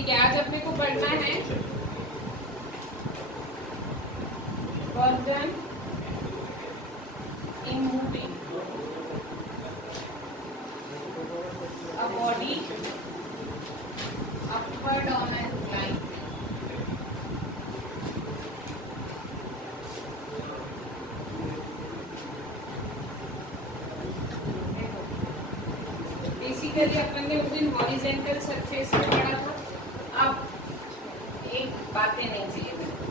ठीक है, आज अपने को पढ़ना है work done in moving a body upward on an incline. Basically अपन ने उस दिन हॉरिजेंटल सरफेस में पढ़ा था। अब एक बातें नहीं चाहिए मेरे को,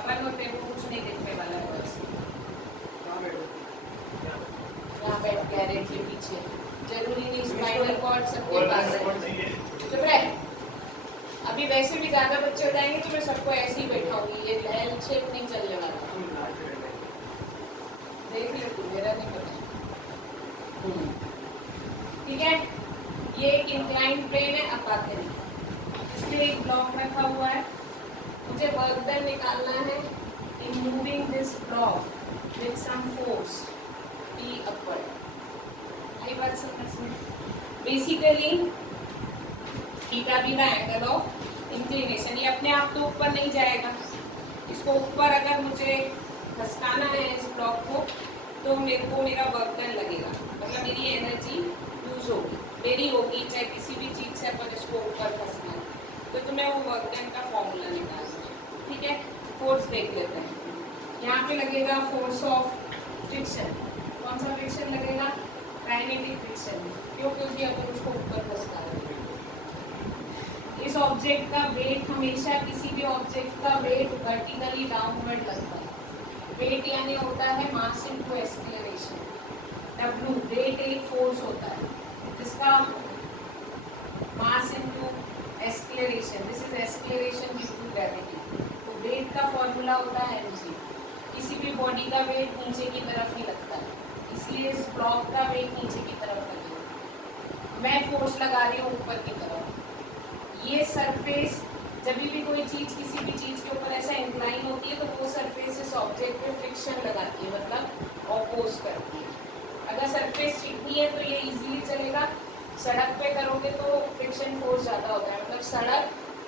अपन होते हैं वो कुछ नहीं देखने वाला है बस। यहाँ बैठ गैरेज के पीछे, जरूरी नहीं स्पाइनल कॉर्ड सबके पास है। चुप रहे, अभी वैसे भी ज्यादा बच्चे हो जाएंगे तो मैं सबको ऐसे ही बैठाऊंगी, ये एल शेप नहीं चलने वाला। देख ले तू, मेरा नहीं पता। ठीक है, ये एक इंक्लाइन प्लेन है। अब बात करें, इसमें एक ब्लॉक रखा हुआ है, मुझे वर्क डन निकालना है in moving this block with some force P upward. आई बात समझ में? बेसिकली थीटा भी द एंगल ऑफ इंक्लिनेशन। ये अपने आप तो ऊपर नहीं जाएगा, इसको ऊपर अगर मुझे खसकाना है इस ब्लॉक को तो मेरे को मेरा वर्क डन लगेगा, मतलब मेरी एनर्जी यूज होगी, मेरी होगी, चाहे किसी भी चीज़ से अपन इसको ऊपर खसना है तो तुम्हें वो वर्क डन का फॉर्मूला निकालना है। ठीक है, फोर्स देख लेते हैं। यहाँ पे लगेगा फोर्स ऑफ फ्रिक्शन। कौन सा फ्रिक्शन लगेगा? Kinetic friction. क्यों? क्योंकि अपन उसको ऊपर खसका रहे हैं। इस ऑब्जेक्ट का वेट, हमेशा किसी भी ऑब्जेक्ट का वेट वर्टिकली डाउनवर्ड लगता है। वेट यानी होता है mass into acceleration. W weight एक फोर्स होता है जिसका mass into acceleration, this is acceleration due to gravity. तो वेट का फॉर्मूला होता है mg। किसी भी बॉडी का वेट नीचे की तरफ ही लगता है, इसलिए इस ब्लॉक का वेट नीचे की तरफ लगेगा। मैं फोर्स लगा रही हूँ ऊपर की तरफ। ये सरफेस, जब भी कोई चीज़ किसी भी चीज़ के ऊपर ऐसा इंक्लाइन होती है तो वो सरफेस इस ऑब्जेक्ट पे फ्रिक्शन लगाती है, मतलब ऑपोज करती है। अगर सरफेस चिकनी है तो ये इजीली चलेगा, सड़क पे करोगे तो फ्रिक्शन फोर्स ज़्यादा होता है, मतलब सड़क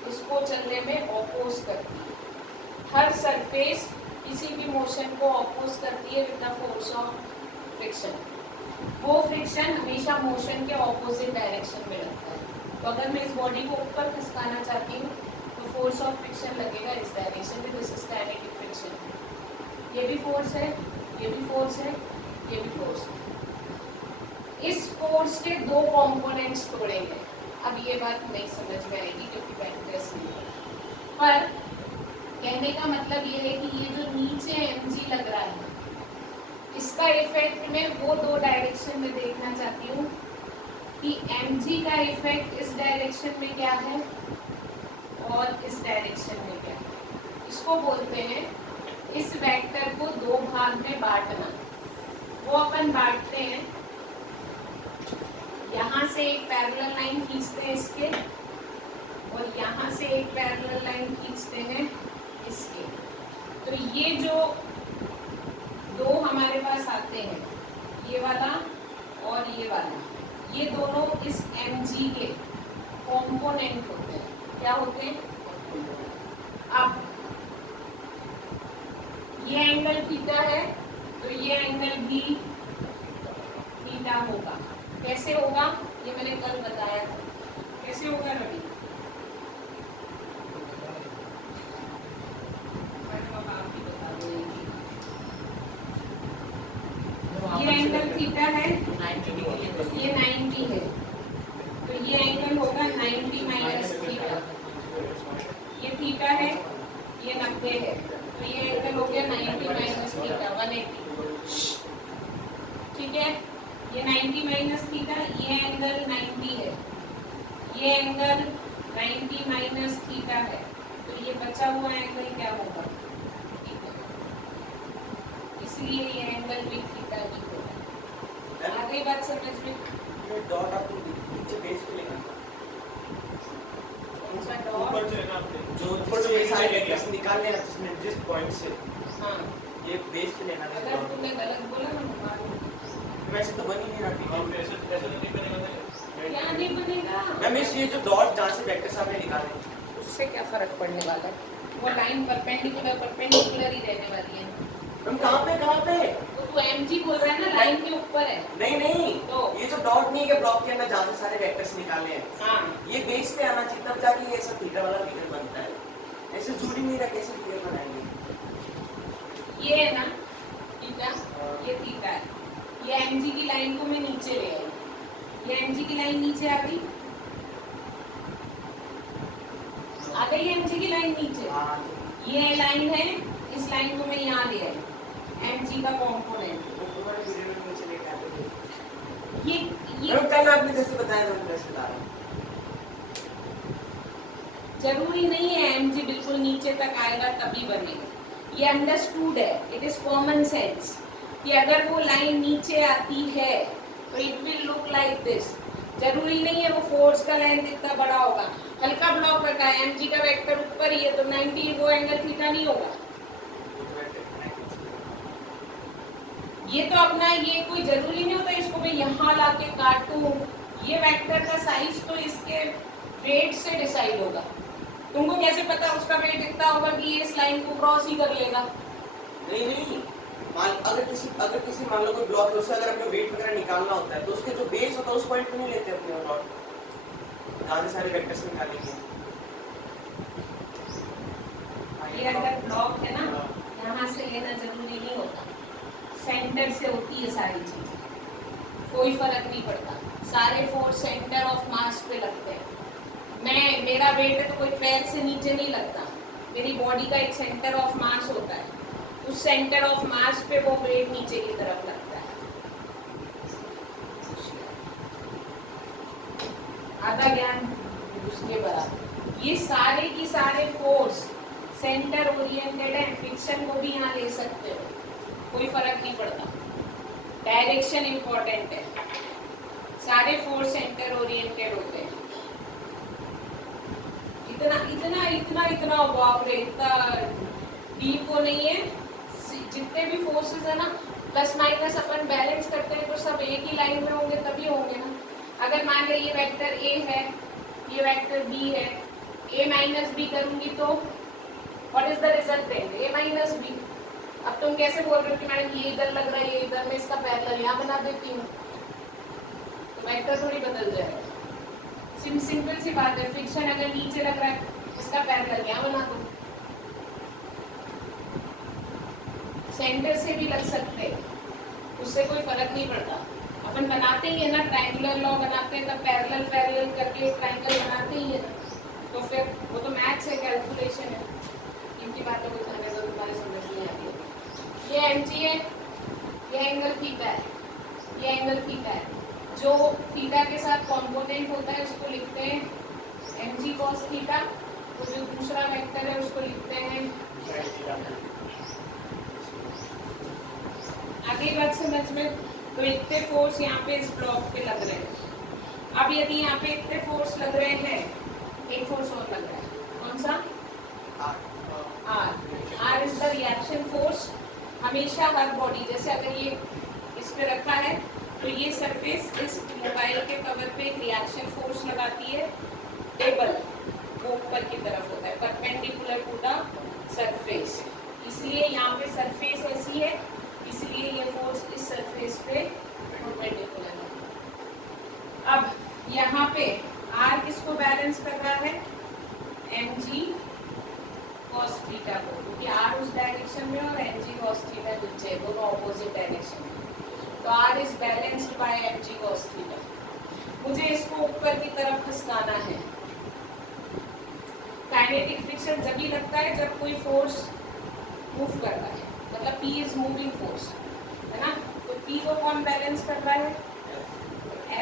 इसको चलने में ऑपोज करती है। हर सरफेस किसी भी मोशन को ऑपोज करती है with the force of friction. वो फ्रिक्शन हमेशा मोशन के ऑपोजिट डायरेक्शन में लगता है। तो अगर मैं इस बॉडी को ऊपर खिसकाना चाहती हूँ तो फोर्स ऑफ फ्रिक्शन लगेगा इस डायरेक्शन में, दिस इज काइनेटिक फ्रिक्शन। ये भी फोर्स है, ये भी फोर्स है, ये भी फोर्स है। इस फोर्स के दो कंपोनेंट्स तोड़ेंगे। अब ये बात नहीं समझ में आएगी क्योंकि प्रैक्टिस नहीं है, पर कहने का मतलब ये है कि ये जो नीचे mg लग रहा है इसका इफेक्ट मैं वो दो डायरेक्शन में देखना चाहती हूँ कि mg का इफेक्ट इस डायरेक्शन में क्या है और इस डायरेक्शन में क्या है। इसको बोलते हैं इस वेक्टर को दो भाग में बांटना। वो अपन बांटते हैं, यहाँ से एक पैरेलल लाइन खींचते हैं इसके और यहाँ से एक पैरेलल लाइन खींचते हैं इसके। तो ये जो दो हमारे पास आते हैं, ये वाला और ये वाला, ये दोनों इस mg के कंपोनेंट होते हैं। क्या होते हैं? अब ये एंगल थीटा है तो ये एंगल भी थीटा होगा। कैसे होगा ये मैंने कल बताया था। कैसे होगा रवि? ये एंगल थीटा है, ये 90 है, तो ये एंगल होगा 90 माइनस थीटा। ये थीटा है, ये 90 है, तो ये एंगल हो गया 90 माइनस थीटा 180। ठीक है, ये 90 माइनस थीटा, ये एंगल 90 है, ये एंगल 90 माइनस थीटा है, तो ये बचा हुआ एंगल क्या होगा? इसलिए ये एंगल भी थीटा ही होगा। आ गई बात समझ में? ये डॉट आपको नीचे बेस पे लेना है। कौन सा डॉट? ऊपर जो है ना आपने, जो ऊपर जो बेस आएगा इस निकालने हैं जिसमें जिस पॉइंट से, हाँ, ये बेस पे लेना है। अगर तुमने गलत बोला ना मालूम। वैसे तो बन ही नहीं रहा। ठीक है, क्या नहीं बनेगा? मैम ये जो डॉट जहाँ से वेक्टर से आपने निकाले उससे क्या फर्क पड़ने वाला है? वो लाइन परपेंडिकुलर ही रहने वाली है। हम कहाँ पे तो तू mg बोल रहा है ना, लाइन के ऊपर है। नहीं तो ये जो डॉट नहीं है ब्लॉक के अंदर जहाँ से सारे वेक्टर्स निकाले हैं, हाँ, ये बेस पे आना चाहिए, तब जाके ये सब थीटा वाला फिगर बनता है। ऐसे जुड़ ही नहीं रहा, कैसे फिगर बनाएंगे? ये है ना थीटा, ये थीटा है। ये mg की लाइन को मैं नीचे ले आई, ये mg की लाइन नीचे आ गई, आ गई mg की लाइन नीचे। हाँ, ये लाइन है, इस लाइन को मैं यहाँ ले आई, mg का कॉम्पोनेंट। तो तुम्हारे वीडियो में नीचे लेके आते थे। ये हम कल आपने जैसे बताया था, मैं वैसे बता रहा हूँ। जरूरी नहीं है mg बिल्कुल नीचे तक आएगा तभी बनेगा। ये अंडरस्टूड है, इट इज कॉमन सेंस कि अगर वो लाइन नीचे आती है तो it will look like this. जरूरी नहीं है वो फोर्स का लाइन इतना बड़ा होगा। हल्का ब्लॉक रखा है, mg का वेक्टर ऊपर ही है तो 90 वो एंगल थीटा नहीं होगा। ये तो अपना, ये कोई जरूरी नहीं होता इसको मैं यहाँ लाके काटूं। ये वेक्टर का साइज तो इसके वेट से डिसाइड होगा। तुमको कैसे पता उसका वेट इतना होगा कि ये इस लाइन को क्रॉस ही कर लेगा? नहीं, अगर किसी मान लो कोई ब्लॉक है, उससे अगर अपने वेट वगैरह निकालना होता है तो उसके जो बेस होता है उस पॉइंट पे नहीं लेते अपने डॉट, जहाँ से सारे वेक्टर्स निकालेंगे। ये अगर ब्लॉक है ना, यहाँ से लेना जरूरी नहीं होता, सेंटर से होती है सारी चीजें, कोई फर्क नहीं पड़ता। सारे फोर्स सेंटर ऑफ मास पे लगते हैं। मेरा वेट है तो कोई पैर से नीचे नहीं लगता, मेरी बॉडी का एक सेंटर ऑफ मास होता है, उस सेंटर ऑफ मास पे वो वेट नीचे की तरफ लगता है। आधा ज्ञान उसके बराबर। ये सारे की सारे फोर्स सेंटर ओरिएंटेड है, फ्रिक्शन को भी यहाँ ले सकते हो, कोई फर्क नहीं पड़ता। डायरेक्शन इंपॉर्टेंट है, सारे फोर्स सेंटर ओरिएंटेड होते हैं। इतना इतना इतना इतना बाप रे, इतना डीप को नहीं है। जितने भी फोर्सेस है ना, प्लस माइनस अपन बैलेंस करते हैं तो सब एक ही लाइन में होंगे तभी होंगे ना। अगर मान लो ये वेक्टर ए है, ये वेक्टर बी है, ए माइनस बी करूंगी तो व्हाट इज द रिजल्ट देंगे? ए माइनस बी। अब तुम कैसे बोल रहे हो कि मैडम ये इधर लग रहा है, ये इधर, में इसका पैरेलल यहाँ बना देती हूँ तो वेक्टर थोड़ी बदल जाएगा। सिंपल सी बात है, फ्रिक्शन अगर नीचे लग रहा है, इसका पैरेलल यहाँ बना दो। सेंटर से भी लग सकते हैं, उससे कोई फर्क नहीं पड़ता। अपन बनाते ही है ना, ट्रायंगुलर लॉ बनाते हैं तब पैरेलल पैरेलल करके ट्रायंगल बनाते ही है ना, तो फिर वो तो मैथ्स है, कैलकुलेशन है। इनकी बातों को जाने दो, तुम्हारे समझ नहीं आती है। ये mg है, ये एंगल थीटा है, ये एंगल थीटा है। जो थीटा के साथ कॉम्पोनेंट होता है उसको लिखते हैं mg cos थीटा, तो जो दूसरा वेक्टर है उसको लिखते हैं। आगे बात समझ में? तो इतने फोर्स यहाँ पे इस ब्लॉक पे लग रहे हैं। अब यदि यहाँ पे इतने फोर्स लग रहे हैं, एक फोर्स और लग रहा है, कौन सा? R is the reaction force. हमेशा हर बॉडी, जैसे अगर ये इस पे रखा है तो ये सरफेस इस मोबाइल के कवर पे एक रिएक्शन फोर्स लगाती है, टेबल वो ऊपर की तरफ होता है, परपेंडिकुलर टू द सरफेस। इसलिए यहाँ पे सरफेस ऐसी है, इसलिए ये फोर्स इस सरफेस पे परपेंडिकुलर है। अब यहाँ पे R किसको बैलेंस कर रहा है? mg cos थीटा को, क्योंकि R उस डायरेक्शन में और mg cos थीटा नीचे, दोनों ऑपोजिट डायरेक्शन में। तो R is balanced bye mg cos theta. मुझे इसको ऊपर की तरफ खिसकाना है। काइनेटिक फ्रिक्शन जब भी लगता है जब कोई फोर्स मूव कर रहा है, मतलब P इज मूविंग फोर्स, है ना। तो P को कौन बैलेंस कर रहा है?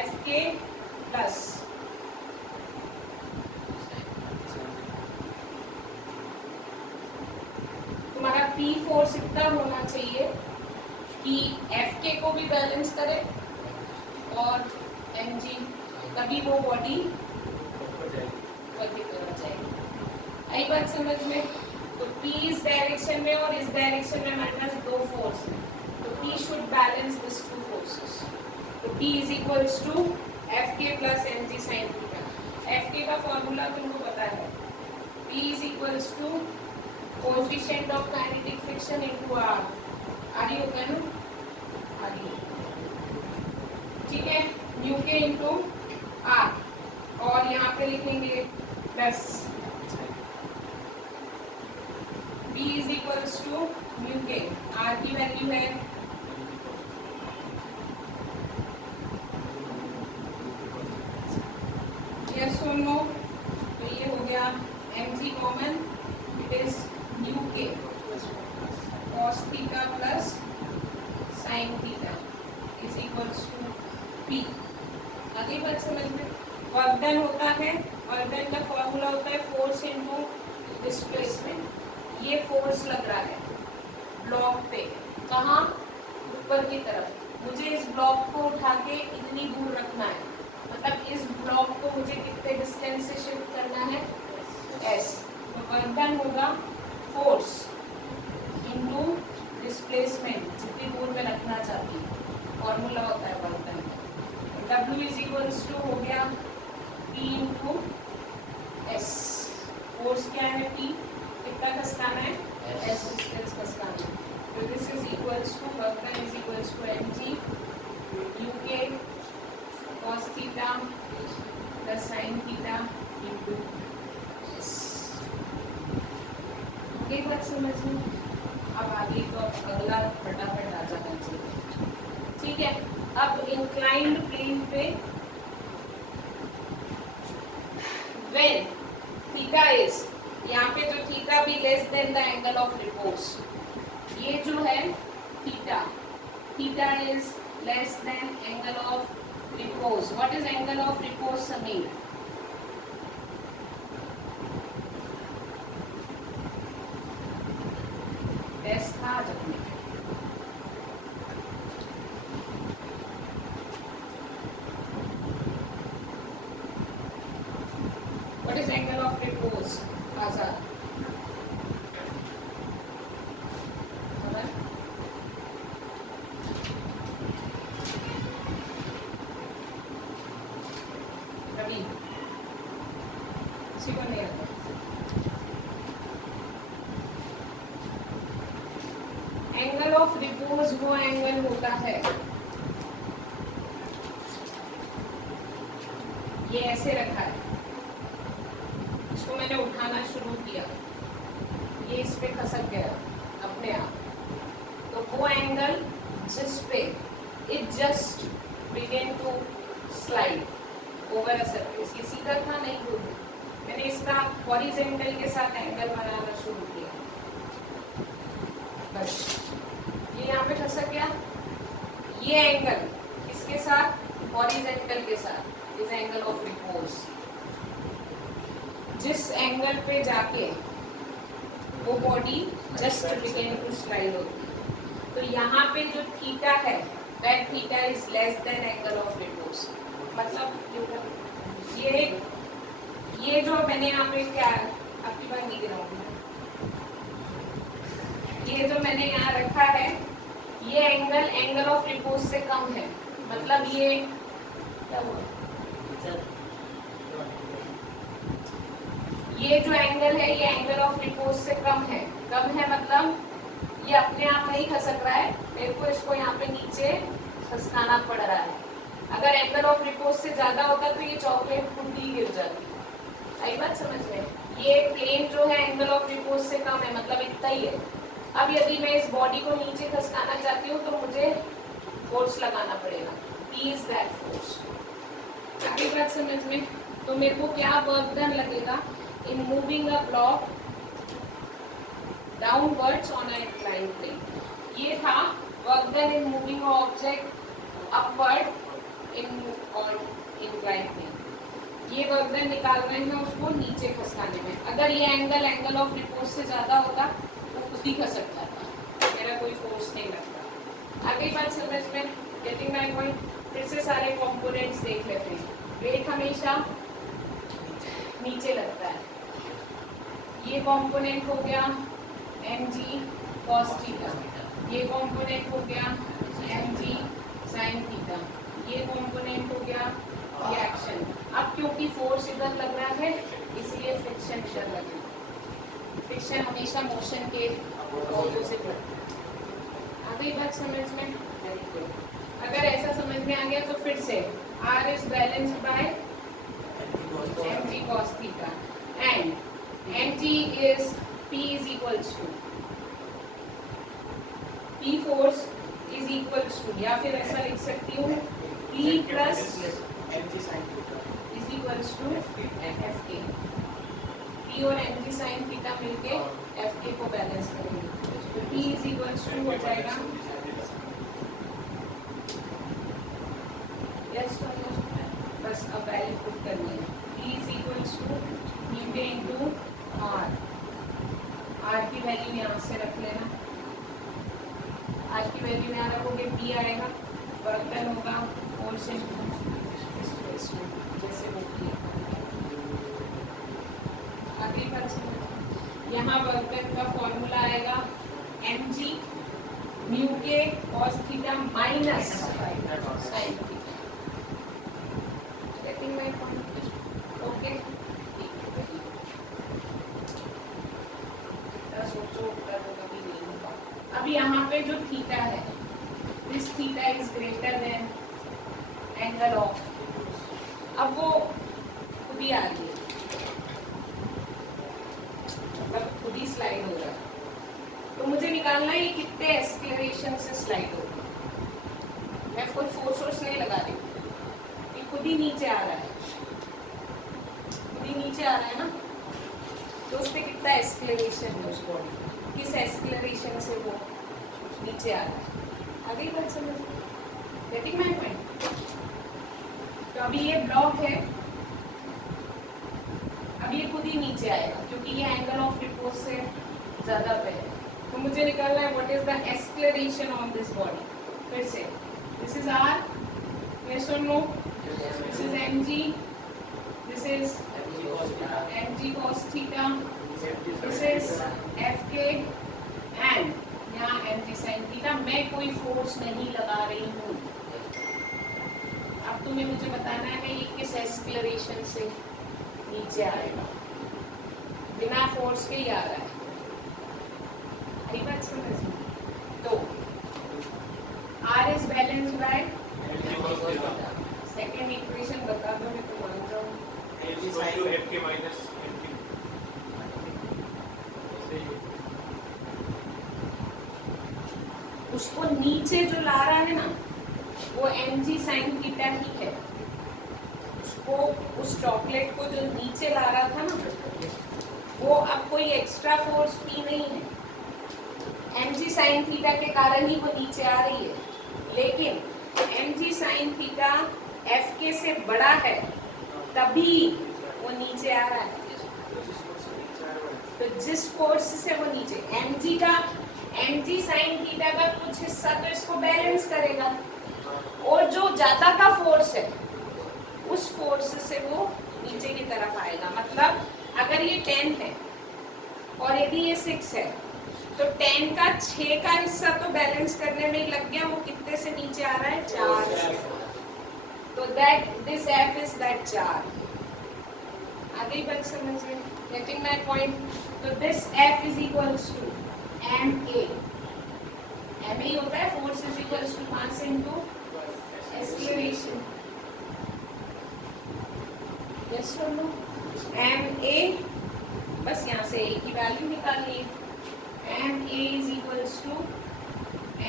Fk प्लस तुम्हारा P फोर्स इतना होना चाहिए कि Fk को भी बैलेंस करे और mg, तभी वो बॉडी वर्टिकल हो जाएगी। आई बात समझ में? तो P इस डायरेक्शन में और इस डायरेक्शन में हमारे पास दो फोर्स हैं, तो P should balance this two forces. तो P is equals to Fk plus mg sin theta. Fk का फॉर्मूला तुमको पता है, P is equals to coefficient of kinetic friction into R. R ही होगा ना, R ही, ठीक है, म्यू के इंटू R, और यहाँ पे लिखेंगे plus B is equals to mu k, R की वैल्यू है yes or no, तो ये हो गया mg common, it is mu k cos theta plus sin theta is equals to p। आगे बात समझ में, वर्क डन होता है, वर्क डन का फॉर्मूला होता है फोर्स इनटू डिस्प्लेसमेंट। ये फोर्स लग रहा है ब्लॉक पे, कहाँ, ऊपर की तरफ, मुझे इस ब्लॉक को उठा के इतनी दूर रखना है, मतलब इस ब्लॉक को मुझे कितने डिस्टेंस से शिफ्ट करना है, s, तो वर्क डन होगा फोर्स इनटू डिस्प्लेसमेंट, जितनी दूर में रखना चाहती हूँ, फॉर्मूला होता है वर्क डन का। W इज इक्वल्स टू हो गया P इंटू S, फोर्स क्या है P, कितना खसकाना है, S डिस्टेंस खसकाना है, तो this is equals to work done is equals to mg UK cos theta plus sin theta into S। ये बात समझ में, अब आगे तो अगला फटाफट आ जाना चाहिए, ठीक है। अब इंक्लाइंड प्लेन पे व्हेन थीटा इज, यहाँ पे जो थीटा भी less than the angle of repose, ये जो है theta, theta is less than angle of repose. What is angle of repose Sameer? Test था जब में what is angle of repose Azad? Ravi किसी को नहीं आता? एंगल ऑफ रिपोज वो एंगल होता है, ये ऐसे रखा है, इसको मैंने उठाना शुरू किया, ये इस पे खसक गया अपने आप, तो वो एंगल जिस पे it just begin to slide over a surface, ये सीधा था नहीं घूमा, मैंने इसका हॉरिजॉन्टल के साथ एंगल बनाना शुरू किया, बस ये यहाँ पे खसक गया, ये एंगल इसके साथ हॉरिजॉन्टल के साथ इज एंगल ऑफ रिपोज। जिस एंगल पे जाके वो body just begin to slide होती है, तो यहाँ पे जो थीटा है that theta is less than angle of repose. मतलब ये जो मैंने यहाँ पे क्या आपकी बात नहीं गिराऊंगी, ये जो मैंने यहाँ रखा है ये एंगल एंगल ऑफ रिपोज से कम है, मतलब ये क्या हुआ, ये जो एंगल है ये एंगल ऑफ रिपोज से कम है मतलब ये अपने आप नहीं खसक रहा है, मेरे को इसको यहाँ पे नीचे खसकाना पड़ रहा है। अगर एंगल ऑफ रिपोज से ज्यादा होता तो ये चॉकलेट खुद ही गिर जाती। आई बात समझ में? ये प्लेन जो है एंगल ऑफ रिपोज से कम है, मतलब इतना ही है। अब यदि मैं इस बॉडी को नीचे खसकाना चाहती हूँ तो मुझे फोर्स लगाना पड़ेगा, P is that force। आगे बात समझ में? तो मेरे को क्या वर्क डन लगेगा in moving a block downwards on a inclined plane. ये था work done in moving a object upward in on inclined plane. ये वर्क डन निकाल रहे हैं उसको नीचे खसकाने में। अगर ये एंगल ऑफ रिपोज से ज्यादा होता वो खुद ही खसक जाता, मेरा कोई फोर्स नहीं लगता। आगे बात समझ में? Getting my point? फिर से सारे कंपोनेंट्स देख लेते हैं। वेट हमेशा नीचे लगता है। ये कंपोनेंट हो गया mg cos थीटा, ये कंपोनेंट हो गया mg sin थीटा, ये कंपोनेंट हो गया रिएक्शन। अब क्योंकि फोर्स इधर लग रहा है इसलिए फ्रिक्शन इधर लगेगा। फ्रिक्शन हमेशा मोशन के ऑपोजिट होता है। आ गई बात समझ में? Very good. अगर ऐसा समझ में आ गया तो फिर से R is balanced by mg cos theta and mg is P is equals to P force is equals to, या फिर ऐसा लिख सकती हूँ P plus mg sin theta is equals to Fk। P और mg sin theta मिलके Fk को balance करेंगे तो P is equals to हो जाएगा यस बस अब वैल्यू पुट करनी है। P is equals to mu के इंटू R की वैल्यू यहाँ से रख लेना। R की वैल्यू यहाँ रखोगे P आएगा, वर्क डन होगा फोर्स जैसे वो किया। आगे बात समझ। यहाँ वर्क डन का फॉर्मूला आएगा mg mu k cos theta minus sine theta. Getting my point? Okay. सोचो उत्तर तो कभी नहीं होगा। अब यहाँ पे जो थीटा है, this theta is greater than angle of, अब वो खुद ही आ रही है, मतलब खुद ही स्लाइड हो रहा है। तो मुझे निकालना है ये कितने एक्सेलरेशन से स्लाइड होगा। मैं कोई फोर्स नहीं लगा रही, ये खुद ही नीचे आ रहा है, खुद ही नीचे आ रहा है ना, तो उस पर कितना एक्सेलरेशन है उस बॉडी, किस एक्सेलरेशन से वो नीचे आ रहा है। आगे बात समझ गेटिंग माय पॉइंट। तो अभी ये ब्लॉक है, अब ये खुद ही नीचे आएगा क्योंकि ये एंगल ऑफ रिपोज से ज़्यादा पे है। तो मुझे निकालना है what is the acceleration on this body. फिर से this is R, yes or no? This is mg, this is mg cos theta, this is Fk and यहाँ mg sin theta। मैं कोई फोर्स नहीं लगा रही हूँ। अब तुम्हें मुझे बताना है ये किस एक्सेलरेशन से नीचे आएगा, बिना फोर्स के ही आ रहा है। बात समझ। तो R is balanced by second equation बता दो, मैं तो मान जाऊँ। Fk minus mg। उसको नीचे जो ला रहा है ना वो mg sin थीटा ही है। उसको उस चॉकलेट को जो नीचे ला रहा था ना वो अब कोई एक्स्ट्रा फोर्स भी नहीं है, mg sin थीटा के कारण ही वो नीचे आ रही है। लेकिन mg sin थीटा Fk से बड़ा है तभी वो नीचे आ रहा है। तो जिस फोर्स से वो नीचे mg sin थीटा का कुछ हिस्सा तो इसको बैलेंस करेगा और जो ज्यादा का फोर्स है उस फोर्स से वो नीचे की तरफ आएगा। मतलब अगर ये 10 है और यदि ये 6 है तो 10 का 6 का हिस्सा तो बैलेंस करने में ही लग गया, वो कितने से नीचे आ रहा है 4 से। तो that this F is that 4। आगे बात समझ में, गेटिंग माय पॉइंट। तो this F is equals to ma ही होता है, force is equals to mass into acceleration. Yes और नो? ma बस यहाँ से a की वैल्यू निकालनी है। ma is equals to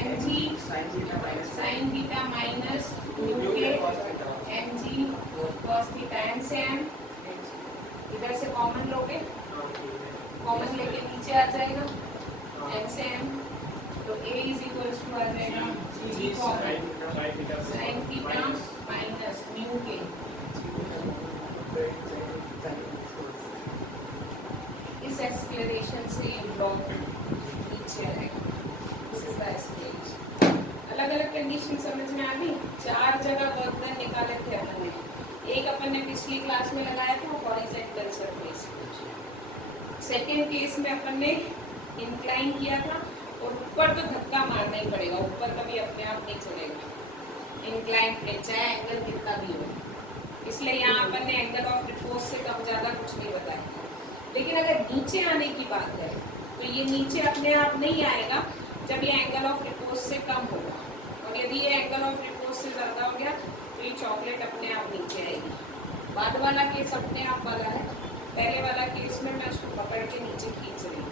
mg sin theta minus mu के mg cos theta। m से m इधर से कॉमन लोगे, कॉमन लेके नीचे आ जाएगा m से m, तो a is equals to आ जाएगा g common sin theta minus mu के। इस एक्सेलरेशन से ये ब्लॉक नीचे आएगा। This is the acceleration. अलग अलग कंडीशन समझ में आ गई। 4 जगह वर्क डन निकाले थे अपन ने। एक अपन ने पिछली क्लास में लगाया था हॉरिजॉन्टल सरफेस। सेकेंड केस में अपन ने इंक्लाइन किया था और ऊपर तो धक्का मारना ही पड़ेगा, ऊपर कभी अपने आप नहीं चलेगा इंक्लाइन प्लेन चाहे एंगल कितना भी हो। इसलिए यहाँ अपन ने एंगल ऑफ रिपोज से कम ज़्यादा कुछ नहीं बताया। लेकिन अगर नीचे आने की बात है तो ये नीचे अपने आप नहीं आएगा जब ये एंगल ऑफ रिपोज से कम होगा, और यदि ये एंगल ऑफ रिपोज से ज़्यादा हो गया तो ये चॉकलेट अपने आप नीचे आएगी। बाद वाला केस अपने आप वाला है, पहले वाला केस में मैं उसको पकड़ के नीचे खींच रही हूँ।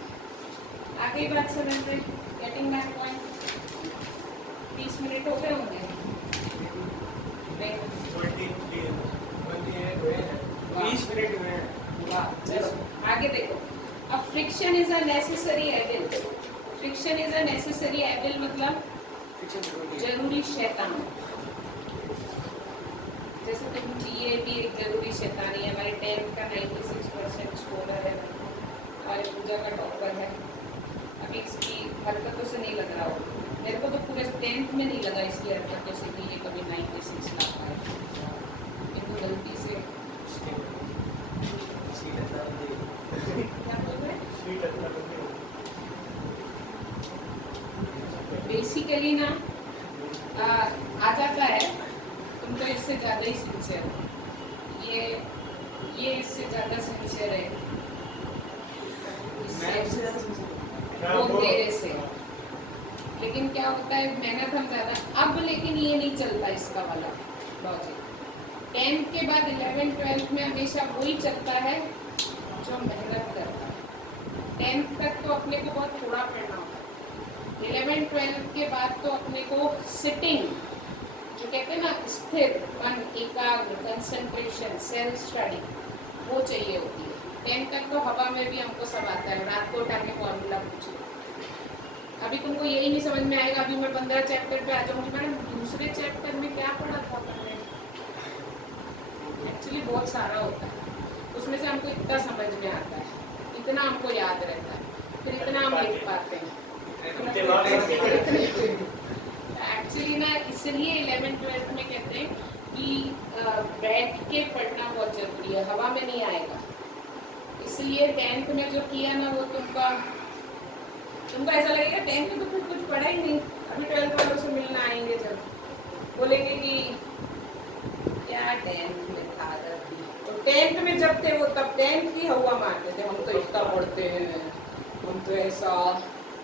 आगे बात समझ रहे, गेटिंग दैट पॉइंट। 20 मिनट हो गए होंगे। 20 मिनट हुए हैं। वाह, चलो आगे देखो। अब friction is a necessary evil. Friction is a necessary evil मतलब जरूरी शैतान। जैसे तुम ये भी एक जरूरी शैतानी है। हमारे 10th का 96% स्कोर है, हमारे पूजा का टॉपर है। अभी इसकी हरकतों से नहीं लग रहा हो, मेरे को तो पूरे 10th में नहीं लगा इसकी हरकतों से कि ये कभी 96 ला पाए, लेकिन गलती से क्या बोल रहे हैं? बेसिकली ना आ जाता है, तुम तो इससे ज़्यादा ही सिंसियर हो। ये इससे ज़्यादा सिंसियर है, बहुत देर से। लेकिन क्या होता है, मेहनत हम ज़्यादा अब, लेकिन ये नहीं चलता इसका वाला लॉजिक। 10th के बाद 11th 12th में हमेशा वही चलता है जो मेहनत करता है। 10th तक तो अपने को बहुत थोड़ा पढ़ना होता है, 11th 12th के बाद तो अपने को सिटिंग, जो कहते हैं ना स्थिर मन, एकाग्र, कंसंट्रेशन, सेल्फ स्टडी, वो चाहिए होती है। 10th तक तो हवा में भी हमको सब आता है, रात को उठा के फॉर्मूला पूछिए। अभी तुमको यही नहीं समझ में आएगा। अभी मैं 15 चैप्टर पे आ जाऊंगी, मैडम दूसरे चैप्टर में क्या पढ़ा था पढ़ने, एक्चुअली बहुत सारा होता है, उसमें से हमको इतना समझ में आता है, इतना हमको याद रहता है, फिर इतना हम लिख पाते हैं। एक्चुअली ना इसलिए 11th 12th में कहते हैं कि बैठ के पढ़ना बहुत जरूरी है, हवा में नहीं आएगा। इसलिए 10th में जो किया ना वो तुमको ऐसा लगेगा 10th में तो फिर कुछ पढ़ा ही नहीं। अभी 12th वालों से मिलना आएंगे जब बोलेंगे कि क्या 10th में था, तो 10th में जब थे वो तब 10th की हवा मारते थे, हम तो इतना पढ़ते हैं, हम तो ऐसा।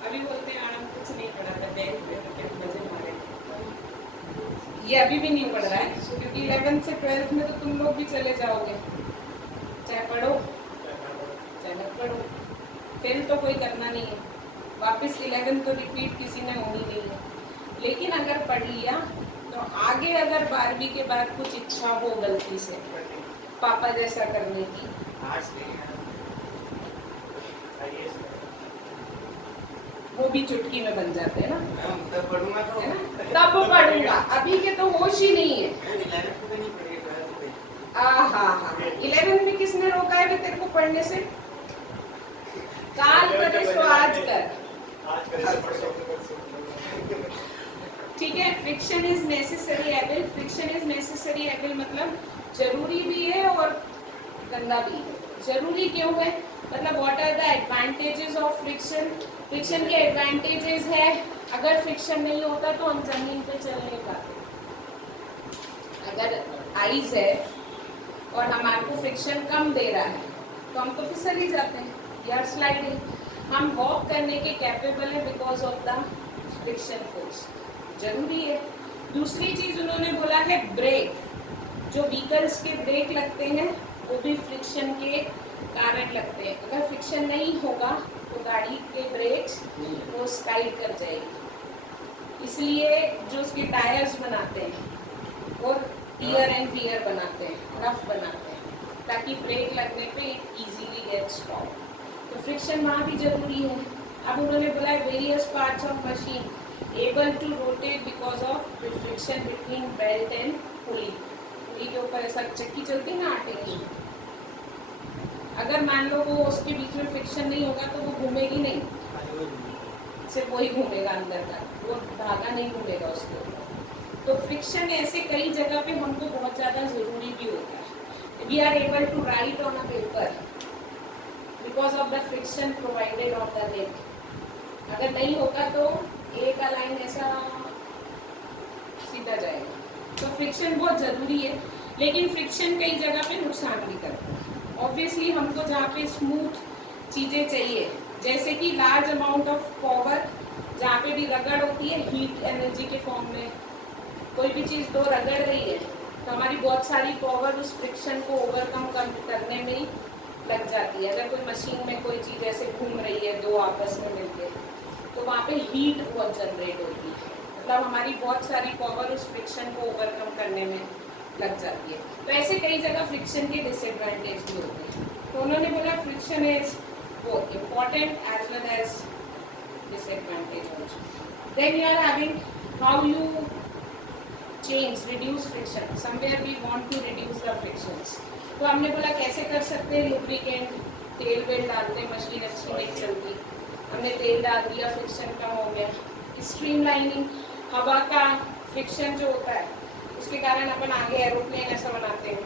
अभी बोलते हैं हम कुछ नहीं पढ़ा था 10th में, तो फिर मजे मारे। ये अभी भी नहीं पढ़ रहा है, क्योंकि 11th से 12th में तो तुम लोग भी चले जाओगे, चाहे पढ़ो चाहे मत पढ़ो, फेल तो कोई करना नहीं है। वापस 11th तो रिपीट किसी ने होनी नहीं है। लेकिन अगर पढ़ लिया तो आगे अगर 12वीं के बाद कुछ इच्छा हो गलती से पापा जैसा करने की, वो भी चुटकी में बन जाते हैं ना। तब पढ़ूंगा तो है ना, तब पढ़ूंगा, अभी के तो होश ही नहीं है। 11th में नहीं पढ़ेगा। हाँ 11th में किसने रोका है तेरे को पढ़ने से? काल करे सो आज कर। ठीक है, friction is necessary evil. Friction is necessary evil मतलब जरूरी भी है और गंदा भी है। जरूरी क्यों है? मतलब what are the advantages of friction? Friction के एडवांटेजेस है, अगर फ्रिक्शन नहीं होता तो हम जमीन पे चल नहीं पाते। अगर आइस है और हमारे को फ्रिक्शन कम दे रहा है तो हम तो फिसल ही जाते हैं, यार स्लाइडिंग। हम वॉक करने के कैपेबल है because of the friction force, जरूरी है। दूसरी चीज उन्होंने बोला है ब्रेक, जो व्हीकल्स के ब्रेक लगते हैं वो भी फ्रिक्शन के कारण लगते हैं। अगर फ्रिक्शन नहीं होगा तो गाड़ी के ब्रेक्स वो स्लाइड कर जाएगी। इसलिए जो उसके टायर्स बनाते हैं और टियर एंड टियर बनाते हैं, रफ बनाते हैं, ताकि ब्रेक लगने पे इजीली गेट स्टॉप। तो फ्रिक्शन वहाँ भी जरूरी है। अब उन्होंने बोला है various parts of machine able to rotate because of friction between belt and pulley. Pulley के ऊपर ऐसा चक्की चलती है ना आटे की, अगर मान लो वो उसके बीच में फ्रिक्शन नहीं होगा तो वो घूमेगी नहीं, सिर्फ वही घूमेगा अंदर का, वो धागा नहीं घूमेगा उसके ऊपर। तो फ्रिक्शन ऐसे कई जगह पे हमको बहुत ज़्यादा ज़रूरी भी होता है। We are able to write on a paper because of the friction provided on the net. अगर नहीं होगा तो एक लाइन ऐसा सीधा जाएगा। तो फ्रिक्शन बहुत ज़रूरी है, लेकिन फ्रिक्शन कई जगह पे नुकसान भी करता है। ऑब्वियसली हमको जहाँ पे स्मूथ चीज़ें चाहिए, जैसे कि लार्ज अमाउंट ऑफ पावर, जहाँ पे भी रगड़ होती है हीट एनर्जी के फॉर्म में, कोई भी चीज़ दो रगड़ रही है तो हमारी बहुत सारी पावर उस फ्रिक्शन को ओवरकम करने में ही लग जाती है। अगर कोई मशीन में कोई चीज़ ऐसे घूम रही है दो आपस में मिलके, तो वहाँ पे हीट बहुत जनरेट होती है, मतलब हमारी बहुत सारी पावर उस फ्रिक्शन को ओवरकम करने में लग जाती है। तो ऐसे कई जगह फ्रिक्शन के डिसएडवांटेज भी होते हैं। तो उन्होंने बोला friction is both important as well as disadvantage also. Then you are having how you reduce friction. Somewhere we want to reduce the frictions. तो हमने बोला कैसे कर सकते हैं, लुब्रिकेंट, तेल वेल डालते हैं, मशीन अच्छी नहीं चलती, हमने तेल डाल दिया, फ्रिक्शन कम हो गया। स्ट्रीमलाइनिंग, हवा का फ्रिक्शन जो होता है उसके कारण अपन आगे एरोप्लेन ऐसा बनाते हैं,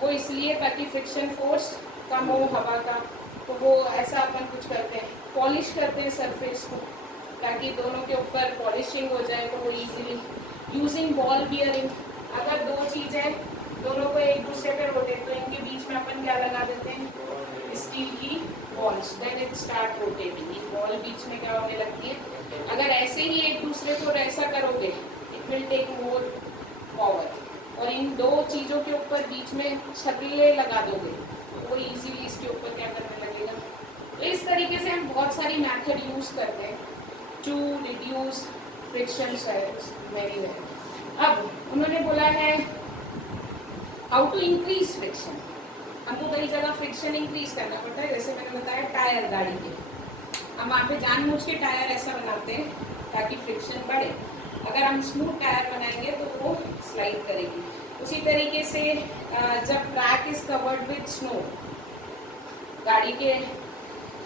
वो इसलिए ताकि फ्रिक्शन फोर्स कम हो हवा का, तो वो ऐसा अपन कुछ करते हैं। पॉलिश करते हैं सरफेस को ताकि दोनों के ऊपर पॉलिशिंग हो जाए, तो वो इजीली यूजिंग बॉल बियरिंग, अगर दो चीज़ें दोनों को एक दूसरे पे रोटेट, तो इनके बीच में अपन क्या लगा देते हैं, स्टील की balls, then it start rotating. ये बॉल बीच में क्या होने लगती है, अगर ऐसे ही एक दूसरे को ऐसा करोगे it will take more power, और इन दो चीज़ों के ऊपर बीच में छतले लगा दोगे तो वो इजीली इसके ऊपर क्या करने लगेगा। तो इस तरीके से हम बहुत सारी मेथड यूज़ करते हैं to reduce friction very well. अब उन्होंने बोला है हाउ टू इंक्रीज फ्रिक्शन। हमको कई जगह फ्रिक्शन इंक्रीज करना पड़ता है, जैसे मैंने बताया टायर गाड़ी के, हम वहाँ पे जानबूझ के टायर ऐसा बनाते हैं ताकि फ्रिक्शन बढ़े। अगर हम स्मूथ टायर बनाएंगे तो वो स्लाइड करेगी। उसी तरीके से जब track is covered with snow, गाड़ी के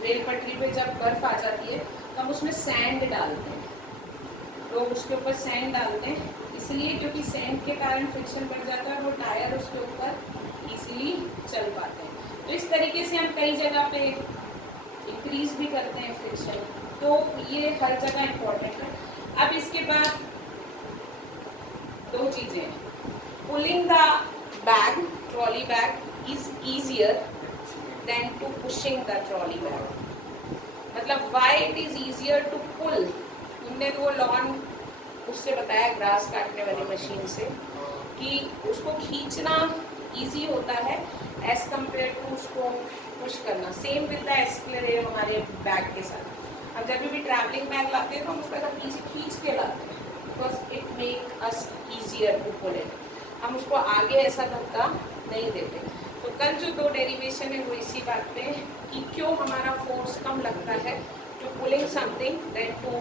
रेल पटरी पे जब बर्फ आ जाती है तो हम उसमें सैंड डालते हैं, लोग उसके ऊपर सैंड डालते हैं इसलिए क्योंकि सैंड के कारण फ्रिक्शन बढ़ जाता है और वो टायर उसके ऊपर इजीली चल पाते हैं। तो इस तरीके से हम कई जगह पे इंक्रीज भी करते हैं फ्रिक्शन, तो ये हर जगह इम्पोर्टेंट है। अब इसके बाद दो चीज़ें, pulling the bag, trolley bag is easier than to pushing the trolley bag. मतलब why it is easier to pull, तुमने तो वो लॉन उससे बताया ग्रास काटने वाली मशीन से कि उसको खींचना इजी होता है एज कम्पेयर टू उसको पुश करना। सेम विद द एस्केलेटर हमारे बैग के साथ, हम जब भी ट्रैवलिंग बैग लाते हैं तो हम उसको ऐसा पीछे खींच के लाते हैं because it make us easier to pull it, हम उसको आगे ऐसा धक्का नहीं देते। तो कल जो दो डेरिवेशन है वो इसी बात पे कि क्यों हमारा फोर्स कम लगता है to pulling something then to